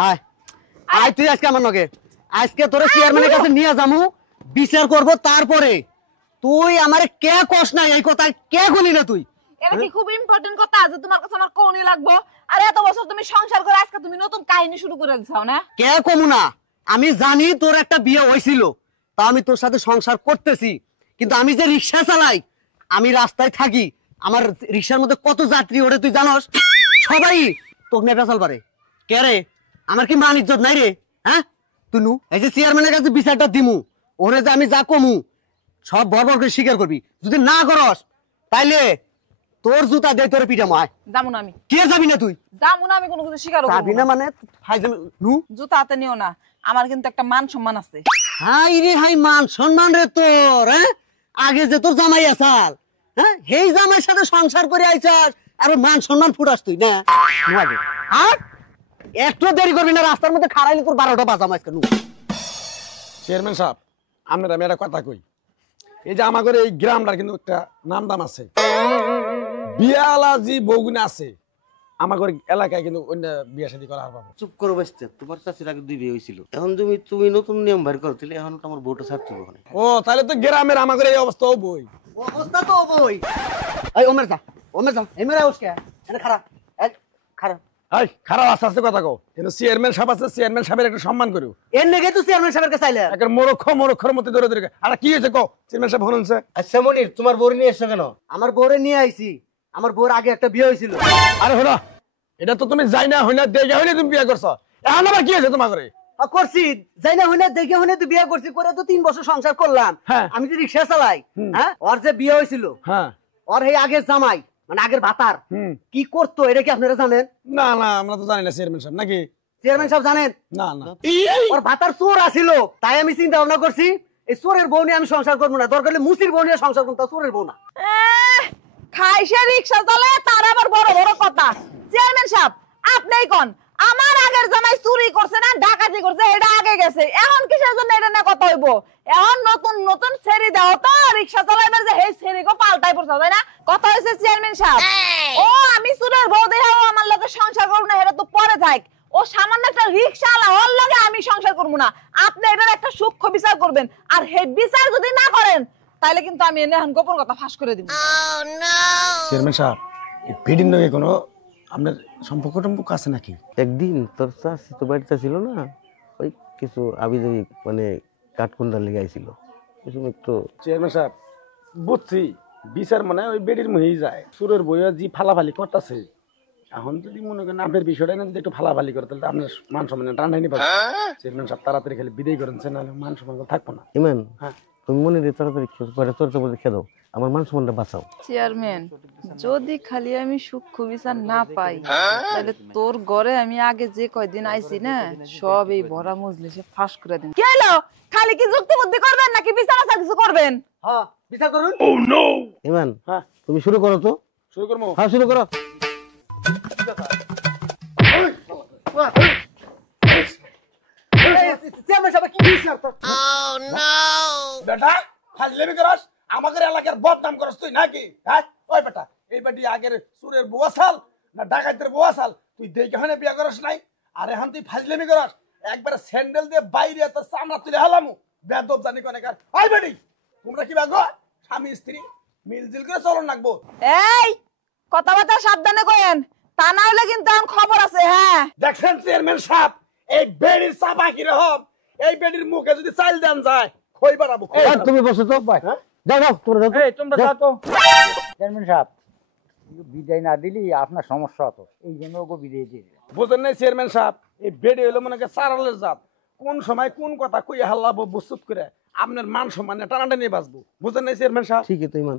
আয় আয় তুই আজকে আমার নগে আজকে তোরে চেয়ারম্যানের কাছে নিয়ে যামু বিচার করব তারপরে তুই আমারে কে কস না এই কথা কে বলি না তুই এটা কি খুব ইম্পর্টেন্ট কথা যে তোমার কাছে আমার কোনই লাগবো আর এত বছর তুমি সংসার করে আজকে তুমি নতুন কাহিনী শুরু করে দিছাও না কে কমু না আমি জানি তোর একটা বিয়ে হইছিল তা আমি তোর সাথে সংসার করতেছি কিন্তু আমি যে রিকশা চালাই আমি রাস্তায় থাকি আমার রিকশার মধ্যে কত যাত্রী ওরে তুই জানোস সবাই তোকে নিয়ে পেছাল পারে কে রে আমার কি মান ইজ্জত নাই রে হ্যাঁ তুই নু এই যে চেয়ারম্যানের কাছে বিচারটা দিমু ওরে যে আমি যা কমু সব বরবর করে স্বীকার করবি যদি না করস তাইলে তোর জুতা দে তোর পিঠা মায় যাবো না আমি কে যাবি না তুই যাবো না আমি কোনো কিছু স্বীকার করব যাবি না মানে ফাইজাম নু জুতা হাতে নিও না আমার কিন্তু একটা মান সম্মান আছে হাই রে হাই মান সম্মান রে তোর হ্যাঁ আগে যে তোর জামাই আসাল হ্যাঁ সেই জামাইয়ের সাথে সংসার করে আইছাস আর মান সম্মান ফুটাস তুই না নুয়াগে আর একটু দেরি করবি না রাস্তার মধ্যে খাড়াইলে তোর 12টা বাজাম আজকে নু চেয়ারম্যান সাহেব আপনার আমি একটা কথা কই এই যে আমাদের এই গ্রামটার কিন্তু একটা নাম দাম আছে বিয়ালা জি বগুনা আছে আমাদের এলাকায় কিন্তু অন্য বিয়া শাদী করা আর পাবো চুপ করো বাচ্চা তোমার চাষির আগে 2 বিয়ে হয়েছিল এখন তুমি নতুন নিয়ম বের করছিলে এখন তো আমার বউটা ছাড়তে হবে ওখানে ও তাহলে তো গ্রামের আমাদের এই অবস্থা হবই অবস্থা তো বই এই ওমের যা এমরা উসকে এনে খাড়া এই খাড়া এই খারাপ আস্তে আস্তে কথা কও কিন্তু চেয়ারম্যান সাহেব আছে চেয়ারম্যান সাহেবের একটা সম্মান করো এর নেগে তুই চেয়ারম্যান সাহেবের কাছে আইলে একের মোরক্ষর মতো ধরে ধরে আর কি হয়েছে কও চেয়ারম্যান সাহেব শুনছে আচ্ছা মনির তোমার বউ নিয়ে এসছো কেন আমার বউরে নিয়ে আইছি আমার বউর আগে একটা বিয়ে হয়েছিল আরে হলো এটা তো তুমি যাই না হই না দেখে হইলে তুমি বিয়ে করছো এখন আবার কি হয়েছে তোমার করে করছি যাই না হইনা দেখে হইনা তুই বিয়ে করছি করে তো 3 বছর সংসার করলাম হ্যাঁ। আমি যে রিকশা চালাই হ্যাঁ ওর যে বিয়ে হয়েছিল হ্যাঁ ওর এই আগের জামাই মানে আগের ভাতার কি করতো এটা কি আপনারা জানেন না না আমরা তো জানি না চেয়ারম্যান সাহেব নাকি চেয়ারম্যান সাহেব জানেন না না ওর ভাতার চোর আসিল তাই আমি চিন্তা ভাবনা করছি এই চোরের বউ নিয়ে আমি সংসার করবো না দরকার হলে মুসির বউ নিয়ে সংসার করবো চোরের বউ না খাইছে রিকশা চালায় তার আবার বড় বড় কথা চেয়ারম্যান সাহেব আপনিই কোন আমার আগের জামাই চুরি করছে না ডাকাতি করছে এটা আগে গেছে এখন কিসের জন্য এটা না কথা হইবো এখন নতুন নতুন সেরি দাও তো রিকশা চালাইবার যে এই সেরি কো পাল্টাই পড়ছে তাই না কথা হইছে চেয়ারম্যান সাহেব ও আমি চুরের বউ দেখাও আমার লগে সংসার করব না এটা তো পরে থাক ও সামান্য একটা রিকশাওয়ালা ওর লগে আমি সংসার করব না আপনি এটার একটা সূক্ষ্ম বিচার করবেন আর হে বিচার যদি না করেন তাহলে কিন্তু আমি এনে এখন গোপন কথা ফাঁস করে দিব চেয়ারম্যান সাহেব এই ভিডির নগে কোনো আপনার সম্পর্ক আছে নাকি একদিন তোর চাষি তো বাড়িতে ছিল না ওই কিছু আবিদাবি মানে কাঠকুন্ডা লেগে আইছিল কিছু একটু চেয়ারম্যান সাহেব বুঝছি বিচার মানে ওই বেডির মহেই যায় সুরের বইয়া জি ফালাফালি করতেছে এখন যদি মনে করেন আপনার বিষয়টা না যদি একটু ফালাফালি করে তাহলে আপনার মান সম্মান টানাই নিবে চেয়ারম্যান সাহেব তাড়াতাড়ি খালি বিদায় করেন নাহলে মান সম্মান থাকবো না ইমান হ্যাঁ তুমি মনে দিয়ে তাড়াতাড়ি তোর চোখে খেয়ে দাও আমার মান সম্মানটা বাঁচাও চেয়ারম্যান যদি খালি আমি সূক্ষ্ম বিচার না পাই তাহলে তোর ঘরে আমি আগে যে কয়দিন আইছি না সব এই ভরা মজলিসে ফাঁস করে দিন কি হলো খালি কি যুক্তি বুদ্ধি করবেন নাকি বিচার আচার কিছু করবেন হ্যাঁ বিচার করুন ইমান হ্যাঁ তুমি শুরু করো তো শুরু করবো হ্যাঁ শুরু করো চেয়ারম্যান সাহেব কি বিচার তো বেটা ফাজলেমি করস আমাদের এলাকার বদনাম করস তুই নাকি হ্যাঁ ওই বেটা এই বেটি আগের সুরের বুয়া সাল না ডাকাতের বুয়া সাল তুই দেখে হয় বিয়া করস নাই আর এখন তুই ফাজলেমি করস একবারে স্যান্ডেল দিয়ে বাইরে তো চামড়া তুলে হালামু বেদব জানি কোনেকার ওই বেটি তোমরা কি বাগো স্বামী স্ত্রী মিলজিল করে চলন রাখবো এই কথাবার্তা সাবধানে কইেন তা না হলে কিন্তু আমার খবর আছে হ্যাঁ দেখছেন চেয়ারম্যান সাহেব এই বেডির চাপা কি রকম এই বেডির মুখে যদি চাইল দেন যায় খই বাড়াবো তুমি বসো তো ভাই যাও তোমরা যাও এই তোমরা যাও তো চেয়ারম্যান সাহেব বিদায় না দিলি আপনার সমস্যা হতো এই জন্য ওকে বিদায় দিয়ে দিলাম বুঝেন নাই চেয়ারম্যান সাহেব এই বেডে হলো মনে করেন সারালের জাত কোন সময় কোন কথা কই হাল্লাবো বুঝুত করে আপনার মান সম্মানে টানাটানি বাঁচবো বুঝেন নাই চেয়ারম্যান সাহেব ঠিকই তো ইমান